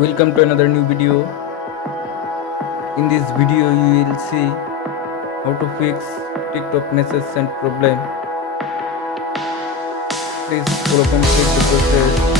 Welcome to another new video. In this video you will see how to fix TikTok message sent problem. Please follow complete the process.